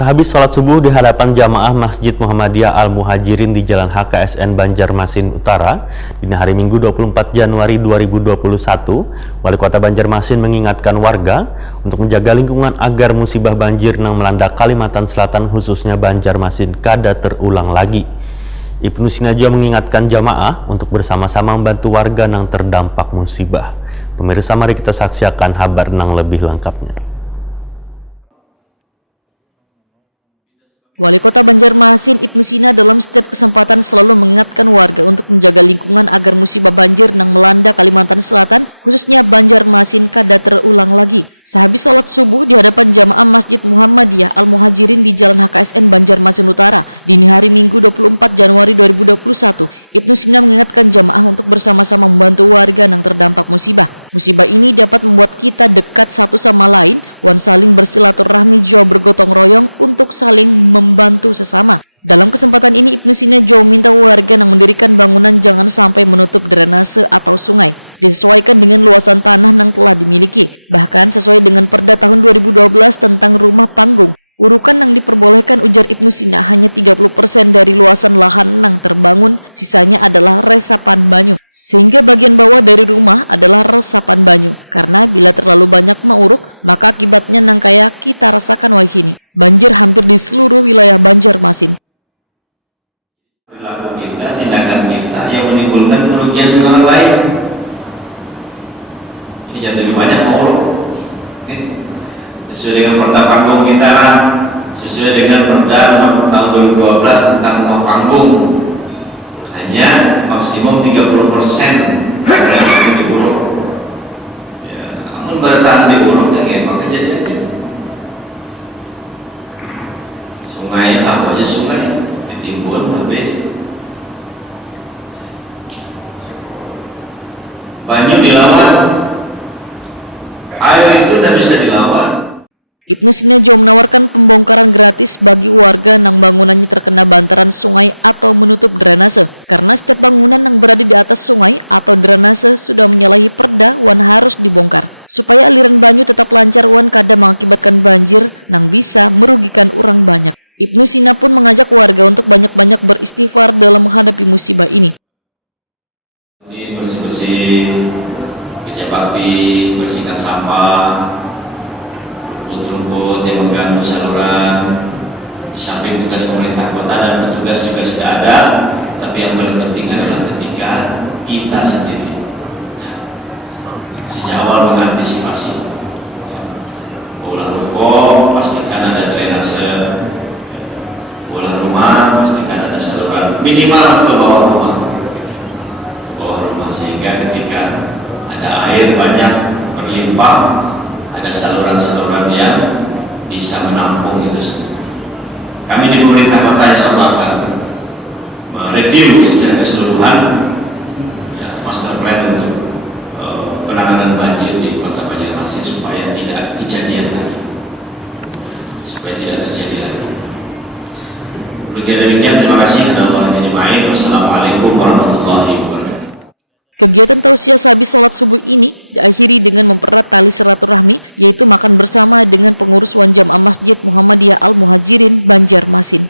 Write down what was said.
Sehabis sholat subuh di hadapan jamaah Masjid Muhammadiyah Al-Muhajirin di Jalan HKSN Banjarmasin Utara, dini hari Minggu 24 Januari 2021, Wali Kota Banjarmasin mengingatkan warga untuk menjaga lingkungan agar musibah banjir yang melanda Kalimantan Selatan khususnya Banjarmasin kada terulang lagi. Ibnu Sinajo mengingatkan jamaah untuk bersama-sama membantu warga yang terdampak musibah. Pemirsa, mari kita saksikan kabar yang lebih lengkapnya. Wali Kota Banjarmasin Ibnu Sina dalam setiap kesempatan selalu mengingatkan warga untuk menjaga lingkungan agar musibah banjir yang melanda Kalimantan Selatan, khususnya Banjarmasin, kada terulang lagi. Sehabis sholat subuh di hadapan jamaah Masjid Muhammadiyah Al-Muhajirin di Jalan HKSN Banjarmasin Utara, dini hari Minggu 24 Januari 2021, Ibnu Sina mengingatkan jamaah untuk bersama-sama membantu warga yang terdampak musibah. Musibah ini dapat membuat kita dekat satu sama lain, saling bersilaturahmi jauh bergotong royong untuk saling membantu sesama. Dalam kesempatan ini Ibnu Sina jauh minta warga yang mendirikan bangunan jangan sampai menutup drainase atau sungai, disesuaikan dengan luasan tanah yang telah dimiliki. Bahkan sesuai dengan Perda tahun 2012 tentang rumah panggung, urukan yang diperbolehkan, ujar Ibnu Sina, hanya 30% dari luasan lahan yang terbangun, sisanya adalah resapan banyu. Sehingga bagian bawah dari rumah adalah resapan banyu. Karena bila terlalu banyak menguruk, maka akibatnya nang kaya kita rasakan wahini. Banjir hampir di seluruh wilayah Banjarmasin. Perilaku kita, tindakan kita yang menimbulkan kerugian dengan orang lain. Ini jadi lebih banyak menguruk. Sesuai dengan Perda panggung kita, sesuai dengan Perda tahun 2012 tentang rumah panggung, hanya maksimum 30% yang diuruk. Ya, namun bertahan diuruk kan emang kejadiannya. Sungai, tampaknya sungai ditimbun habis. Banyu dilawan, air itu tidak bisa dilawan. Ibnu Sina juga menawarkan pembongkaran gratis bagi warga yang bangunannya terkena bantaran sungai atau menutup drainase. Karena setiap bangunan yang berada di atas sungai atau drainase sudah menyalahi perda harus dibongkar. Supaya aliran banyu tetap lancar kada mengakibatkan banjir yang bisa merugikan orang banyak. Ibnu Sina pun mengajak warga untuk banyak-banyak beristighfar dalam menghadapi musibah ini. Bersih-bersih, kerja bakti, bersihkan sampah, rumput yang mengganggu saluran. Di samping tugas pemerintah kota dan petugas juga sudah ada, tapi yang paling penting adalah ketika kita sendiri sejak awal mengantisipasi. Bola ruko pastikan ada drainase, bola rumah pastikan ada saluran minimal ke bawah rumah, sehingga ketika ada air banyak berlimpah, ada saluran-saluran yang bisa menampung itu. Kami di pemerintah kota insya Allah akan mereview secara keseluruhan master plan untuk penanganan banjir di Kota Banjarmasin supaya tidak kejadian lagi, Demikian, terima kasih. Wassalamualaikum warahmatullahi wabarakatuh. Kegiatan tausiah sehabis sholat subuh ini diakhiri dengan mempererat tali silaturahmi, yaitu makan bersama dengan pengurus jamaah Masjid Muhammadiyah Al-Muhajirin Banjarmasin.